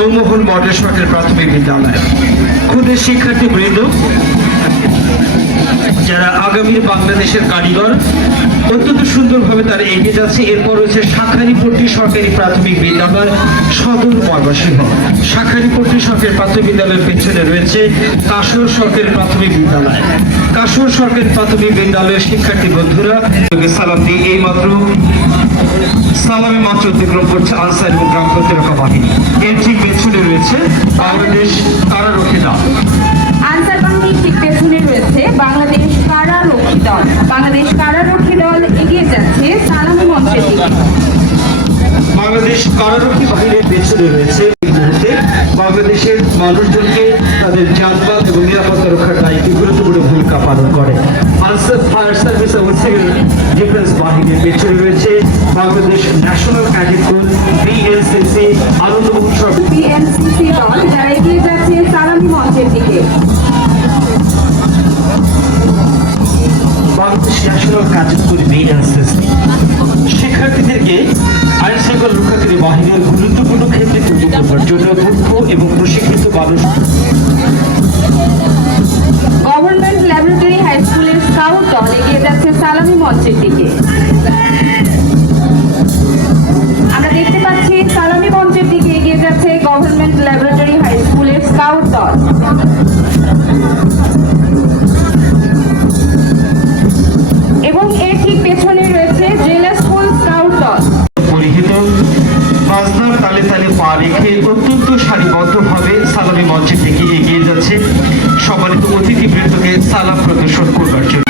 নৌমোহন model সরকারি প্রাথমিক বিদ্যালয়। ক্ষুদে শিক্ষার্থী বৃন্দ, যারা আগামীর বাংলাদেশের কারিগর, অত্যন্ত সুন্দরভাবে তারা এগিয়ে যাচ্ছে। এরপর রয়েছে শাঁখারীপট্টি সরকারি প্রাথমিক বিদ্যালয়, সদর ময়মনসিংহ। শাঁখারীপট্টি সরকারি প্রাথমিক বিদ্যালয়ের পেছনে রয়েছে কাশর সরকারি প্রাথমিক বিদ্যালয়। কাশর সরকারি প্রাথমিক বিদ্যালয়ের শিক্ষার্থী বন্ধুরা সালাম দিয়ে এই মাত্র সালামি মঞ্চ অতিক্রম করছে আনসার এবং গ্রাম প্রতিরক্ষা বাহিনী। এর ঠিক পেছনে রয়েছে বাংলাদেশ কারারক্ষী দল। আনসার বাহিনীর ঠিক পেছনে রয়েছে বাংলাদেশ কারারক্ষী দল। বাংলাদেশ কারারক্ষী দল এগিয়ে যাচ্ছে সালামি মঞ্চের দিকে। বাংলাদেশ কারারক্ষী বাহিনীর পেছনে রয়েছে এই মুহূর্তে বাংলাদেশের মানুষজনকে তাদের যানবাহন এবং নিরাপত্তা রক্ষার দায়িত্বে গুরুত্বপূর্ণ ভূমিকা পালন করে। আনসার ফায়ার সার্ভিস এবং সিভিল ডিফেন্স বাহিনীর পেছনে রয়েছে Bangladesh national cadet corps BNCC আনন্দ উৎসব বিএনসিসি দল যারা এগিয়ে যাচ্ছে সালামি মঞ্চের দিকে। Bangladesh national cadet corps BNCC শিক্ষার্থীদেরকে আইন শৃঙ্খলা রক্ষাকারী বাহিনীর গুরুত্বপূর্ণ ক্ষেত্রে তৈরি করবার জন্য দক্ষ এবং প্রশিক্ষিত মানুষ। গভর্নমেন্ট ল্যাবরেটরি হাই স্কুলের স্কাউট দল এগিয়ে যাচ্ছে সালামি মঞ্চের দিকে। আমরা দেখতে পাচ্ছি সালামি মঞ্চের দিকে এগিয়ে যাচ্ছে গভর্নমেন্ট ল্যাবরেটরি হাই স্কুলের স্কাউট দল। এবং এর ঠিক পেছনে রয়েছে জেলা স্কুল স্কাউট দল। পরিহিত বাজনার তালে তালে পা রেখে অত্যন্ত সারিবদ্ধভাবে সালামি মঞ্চের দিকে এগিয়ে যাচ্ছে সম্মানিত অতিথিবৃন্দকে সালাম প্রদর্শন করবার জন্য।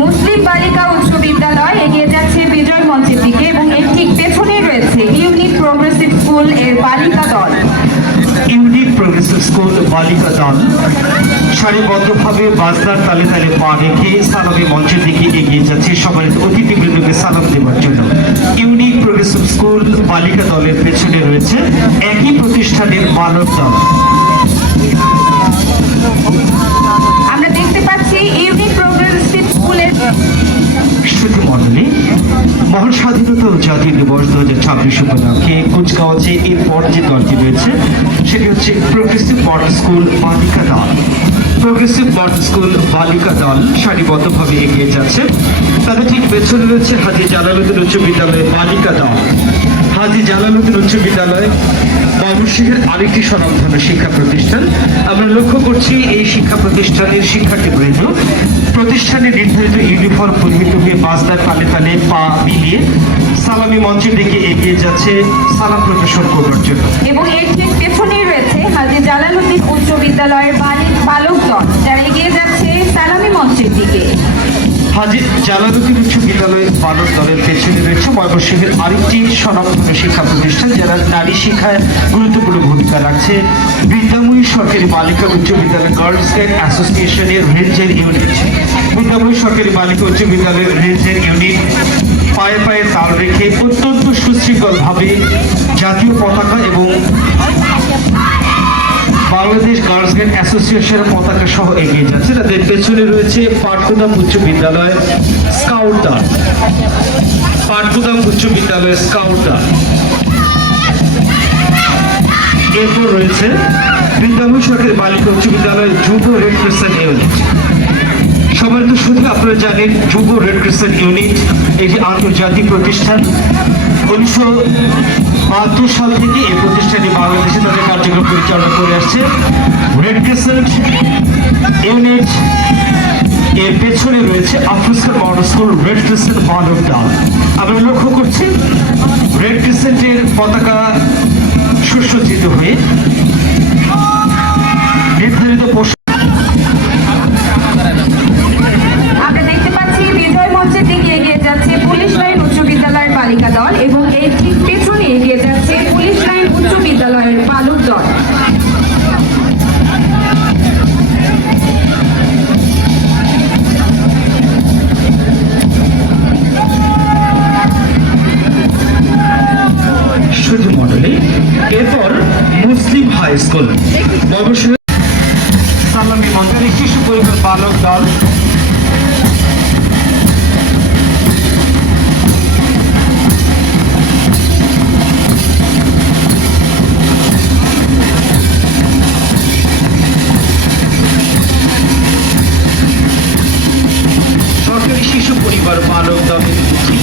মুসলিম বালিকা উচ্চ বিদ্যালয় এগিয়ে যাচ্ছে বিজয় মঞ্চের দিকে এবং এর ঠিক পেছনে রয়েছে ইউনিক প্রোগ্রেসিভ স্কুল এর বালিকা দল। ইউনিক প্রোগ্রেসিভ স্কুল বালিকা দল সারিবদ্ধভাবে বাজনার তালে তালে পা রেখে সালামি মঞ্চের দিকে এগিয়ে যাচ্ছে সম্মানিত অতিথিবৃন্দকে সালাম দেওয়ার জন্য। ইউনিক প্রোগ্রেসিভ স্কুল বালিকা দলের পেছনে রয়েছে একই প্রতিষ্ঠানের মানব দল। আমরা দেখতে পাচ্ছি ইউনিক প্রোগ্রেসিভ স্কুলের সুধী মণ্ডলী, মহান স্বাধীনতা ও জাতীয় দিবস 2026 উপলক্ষে কুচকাওয়াজে এরপর যে দলটি রয়েছে সেটি হচ্ছে প্রোগ্রেসিভ মডেল স্কুল বালিকা দল। প্রোগ্রেসিভ মডেল স্কুল বালিকা দল সারিবদ্ধভাবে এগিয়ে যাচ্ছে। তাদের ঠিক পেছনে রয়েছে হাজী জালালউদ্দিন উচ্চ বিদ্যালয়ের বালিকা দল। হাজী জালালউদ্দিন উচ্চ বিদ্যালয় ময়মনসিংহের আরেকটি স্বনামধন্য শিক্ষা প্রতিষ্ঠান। আমরা লক্ষ্য করছি এই শিক্ষা প্রতিষ্ঠানের শিক্ষার্থীবৃন্দ প্রতিষ্ঠানের নির্ধারিত ইউনিফর্ম পরিহিত হয়ে বাজনার তালে তালে পা মিলিয়ে সালামি মঞ্চের দিকে এগিয়ে যাচ্ছে সালাম প্রদর্শন করবার জন্য। এবং এর ঠিক পেছনেই রয়েছে হাজী জালালউদ্দিন উচ্চ বিদ্যালয়ের বালক দল যারা এগিয়ে যাচ্ছে সালামি মঞ্চের দিকে। হাজী জালালউদ্দিন উচ্চ বিদ্যালয়ের বালক দলের পেছনে রয়েছে ময়মনসিংহের আরেকটি স্বনামধন্য শিক্ষা প্রতিষ্ঠান যারা নারী শিক্ষায় গুরুত্বপূর্ণ ভূমিকা রাখছে, বিদ্যাময়ী সরকারি বালিকা উচ্চ বিদ্যালয় গার্লস গাইড অ্যাসোসিয়েশনের রেঞ্জের ইউনিট। বিদ্যাময়ী সরকারি বালিকা উচ্চ বিদ্যালয়ের রেঞ্জের ইউনিট পায়ে পায়ে তাল রেখে অত্যন্ত সুশৃঙ্খলভাবে জাতীয় পতাকা এবং বাংলাদেশ গার্লস গাইড অ্যাসোসিয়েশনের পতাকা সহ এগিয়ে যাচ্ছে। তাদের পেছনে রয়েছে পাটকুদাম উচ্চ বিদ্যালয় স্কাউট দল। পাটকুদাম উচ্চ বিদ্যালয় স্কাউট দল। এরপর রয়েছে বিদ্যাময়ী সরকারি বালিকা উচ্চ বিদ্যালয় যুব রেড ক্রিসেন্ট ইউনিট। সম্মানিত শুধু আপনারা জানেন যুব রেড ক্রিসেন্ট ইউনিট একটি আন্তর্জাতিক প্রতিষ্ঠান। 1972 সাল থেকে এই প্রতিষ্ঠানটি বাংলাদেশে তাদের কার্যক্রম পরিচালনা করে আসছে। রেড ক্রিসেন্ট ইউনিট এর পেছনে রয়েছে African model school red crescent মানব দল। আমরা লক্ষ্য করছি রেড ক্রিসেন্টের পতাকা সুসজ্জিত হয়ে নির্ধারিত আমরা দেখতে পাচ্ছি বিজয় মঞ্চের দিকে এগিয়ে যাচ্ছে পুলিশ লাইন উচ্চ বিদ্যালয়ের বালিকা দল এবং এর ঠিক পেছনে এগিয়ে যাচ্ছে পুলিশ লাইন উচ্চ বিদ্যালয়ের বালক দল। শুধু মডেলে এরপর মুসলিম হাই স্কুল সালামি মঞ্চের শিশু পরিবার বালক দল। এবার বালক দলের